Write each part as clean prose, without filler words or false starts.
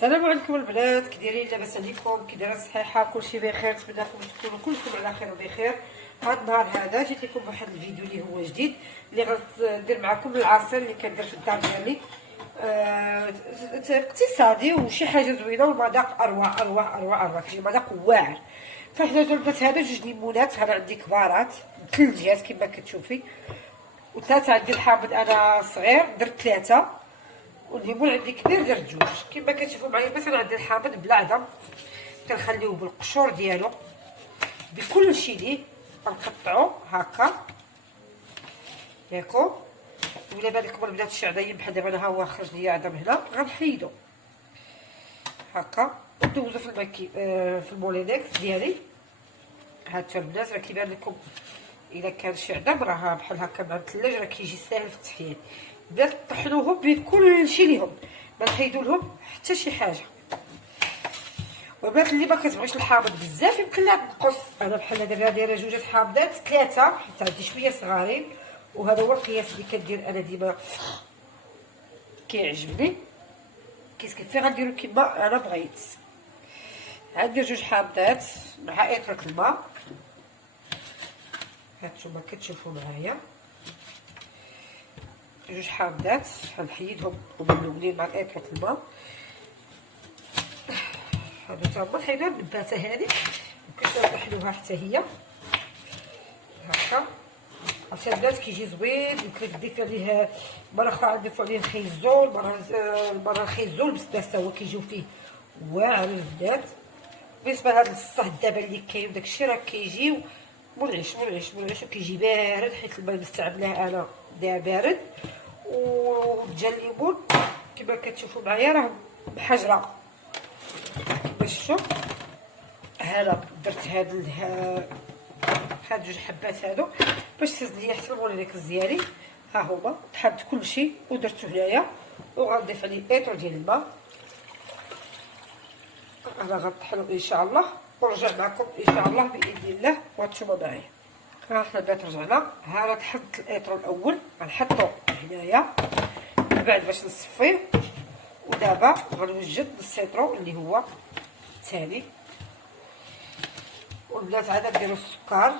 السلام عليكم البنات، كي دايرين؟ لاباس عليكم؟ كي دايره الصحيحه؟ كلشي بخير؟ نتمنىكم تكونوا كلكم على خير وبخير. هذا النهار هذا جيت لكم بواحد الفيديو اللي هو جديد، اللي غندير معكم العصير اللي كندير في الدار ديالي. اقتصادي وشي حاجه زوينه والمذاق اروع اروع اروع اروع، كيجي مذاق واعر. فحتاجو البنات هذا جوج ليمونات، انا عندي كبارات مثلجات كما كتشوفي، وثلاثه عندي الحامض انا صغير درت ثلاثه، والليمون عندي كبير درت جوج. كما كتشوفوا معايا مثلا عندي الحامض بلا عظم كنخليوه بالقشور ديالو بكل شيء ليه، كنقطعو هكا ياكو. ولا بالكم البنات الشعريه بحال دابا انا ها هو خرج ليا عظم هنا، غنحيدو هكا وندوزو في الماكي في المولينيكس ديالي. هاد البنات راه كيبان لكم الا كان شي عظم راه بحال هكا مع الثلاج راه كيجي ساهل في التحييد. بدات طحنوهم بكل شيء ليهم، ما نحيدو لهم حتى شي حاجه. والبنات اللي ما كتبغيش الحامض بزاف يمكن لها تنقص. انا بحال دابا دايره جوج حامضات ثلاثه حيت عندي شويه صغارين، وهذا هو القياس اللي كندير انا ديما كيعجبني. كيف غنديرو كيما انا بغيت. عندي جوج حامضات مع اطره الماء، هانتوما كتشوفوا معايا جوج حامضات غنحيدهم وملونين مع اطره الماء. هادو تا هما نحيدوها النباته هادي، ممكن نطحنوها حتى هي هكا. عرفتي البنات كيجي زوين، يمكن تضيف عليه مره اخرى نضيفو عليه الخيزول، مره الخيزول بس هو كيجيو فيه واعر البنات. بالنسبه لهاد الصهد دابا اللي كاين داكشي راه كيجيو منعش منعش منعش، وكيجي بارد حيت الماء اللي مستعملاه انا دا بارد. وجا الليمون كما كتشوفوا معايا راه بحجره باش شوف. هنا درت هاد جوج حبات هادو باش تهز ليا حتى المولينيكس ديالي. ها هما طحنت كلشي ودرتو هنايا، وغنضيف عليه ايطر ديال الماء. انا غنطحنو ان شاء الله ونرجع معكم ان شاء الله باذن الله وانتم معايا. ها حنا البنات رجعنا. ها انا طحنت الايطر الاول غنحطو هنايا من بعد باش نصفيه، ودابا غنوجد السيترو اللي هو الثاني. والبنات عاد نديرو السكر.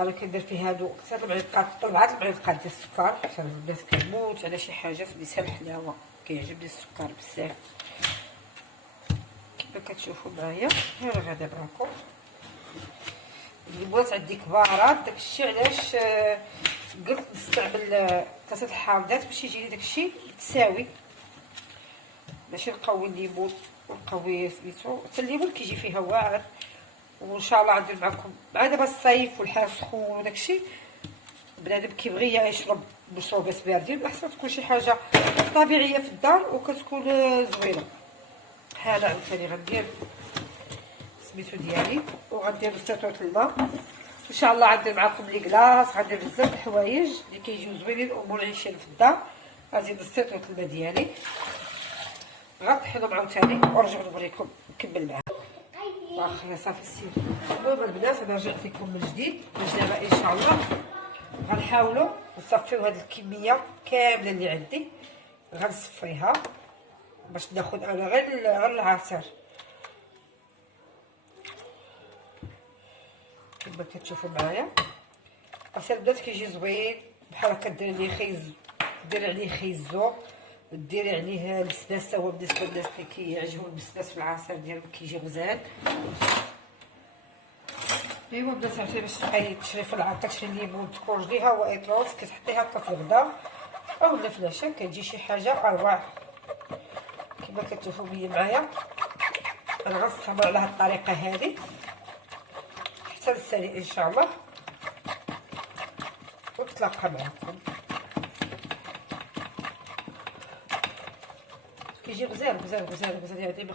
انا كندير فيه هادو 3 معلقات 4 معلقات ديال السكر، حتى البنات كنموت على شي حاجه في نساء الحلاوه، كيعجبني السكر بزاف كما كتشوفوا معايا. انا غادا معكم الليمونات عندي كبارات، داكشي علاش قلت نستعمل 3 الحامضات باش يجيني داكشي متساوي، ماشي نقوي الليمون ونقوي سميتو. حتى الليمون كيجي فيها واعر. وان شاء الله غندير معكم مع دابا الصيف والحال سخون وداكشي، بنادم كيبغي يشرب مشروبات باردين، احسن تكون شي حاجه طبيعيه في الدار وكتكون زوينه. ها انا عاوتاني غندير سميتو ديالي وغندير سيطره الماء. ان شاء الله غندير معكم لي كلاص، غندير بزاف د الحوايج اللي كيجيو زوينين ومنعشين في الدار. غنزيد سيطره الماء ديالي غنطحنهم عاوتاني ونرجع نوريكم نكمل معاكم. واخا صافي السير. المهم البنات انا رجعت لكم من جديد باش دابا ان شاء الله غنحاولوا نصفيو هاد الكميه كامله اللي عندي، غنصفيها باش ناخذ انا غير العصير كما كتشوفوا معايا. عصير البنات كيجي زوين بحال هكا، ديري عليه خيزو، ديري عليه البسباس. هو بالنسبه للناس اللي كيعجبهم البسباس في العصير ديالهم كيجي غزال. ايوا البنات عرفتي باش تبقاي تشري في العطر تشري الليمون تكونجليها وايطروس كتحطيها هكا في الغدا اولا في العشاء، كتجي شي حاجه اروع كما كتشوفوا بيا معايا. انا غنستمر على هاد الطريقه هذه حتى نسالي ان شاء الله ونتلاقى معكم. كيجي غزال غزال غزال غزال، يعني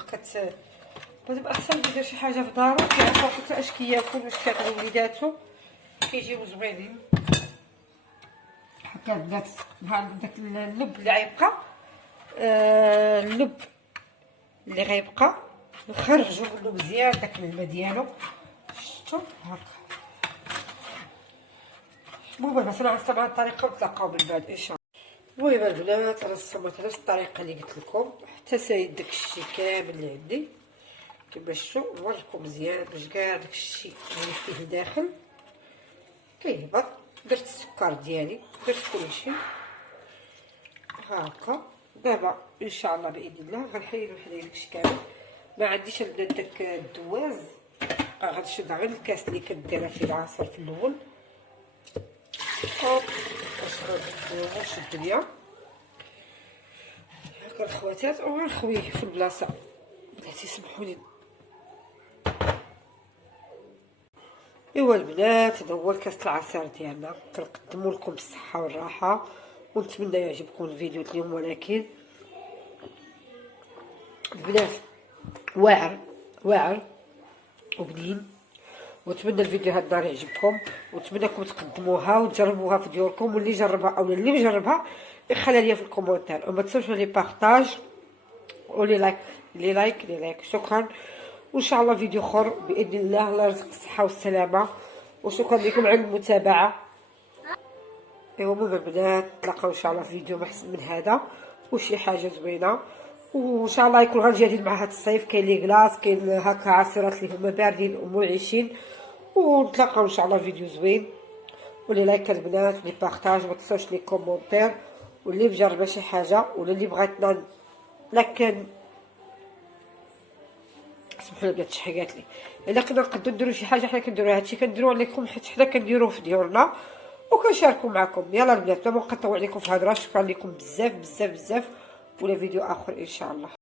لازم احسن يدير شي حاجه في دارو كيعرف حتى اش كياكل واش كيعطي لوليداتو، كيجيو زوينين هكا البنات. بحال داك اللب اللي غيبقى، اللب اللي غيبقى نخرجو منو مزيان داك الماء ديالو، شفتو هكا. المهم مثلا غنستمر على الطريقه ونتلاقاو من بعد ان شاء الله. المهم البنات انا صمت نفس الطريقه اللي قلت لكم، حتى سايد داكشي كامل اللي عندي كما شفتوا. نوريكم مزيان باش كاع داكشي اللي فيه الداخل كيهبط. درت السكر ديالي، درت كلشي هاكا. دابا ان شاء الله باذن الله غنحيدو حدايا داكشي كامل. ما عنديش البنات داك الدواز، غنشد غير الكاس اللي كديرها فيه العصير في الاول. هوب باش نشد بيها هاكا الخواتات، ونخويه في البلاصه. بلاتي سمحولي. ايوا البنات هذا هو الكاس العصير ديالنا، كنقدمو لكم بالصحه والراحه، ونتمنى يعجبكم الفيديو اليوم. ولكن البنات واعر واعر وبنين، ونتمنى الفيديو هذا النهار يعجبكم، ونتمنىكم تقدموها وتجربوها في ديوركم. واللي جربها او اللي مجربها يخلي ليا في الكومونتير، وما تنسوش لي بارطاج ولي لايك لي لايك. شكرا، وان شاء الله فيديو اخر باذن الله. الله يرزق الصحه والسلامه، وشكرا لكم على المتابعه. ايوا المهم البنات نتلاقاو ان شاء الله في فيديو محسن من هذا وشي حاجه زوينه، وان شاء الله يكون غير جديد مع هذا الصيف. كاين لي كلاص، كاين هكا عصيرات اللي هما باردين ومنعشين، ونتلاقاو ان شاء الله فيديو زوين. ولي لايك البنات ولي بارطاج، ما تنساوش لي كومونتير، واللي مجربه شي حاجه ولا اللي بغاتنا لكن سمحوا لي البنات شحال قالت لي الا كنا نقدروا نديروا شي حاجه حنا كنديروا هادشي كنديروه لكم، حيت حنا كنديروه في ديورنا وكنشاركوا معكم. يلا البنات بلا ما نقطعوا عليكم في الهضره، شكرا لكم بزاف بزاف بزاف، ولا فيديو اخر ان شاء الله.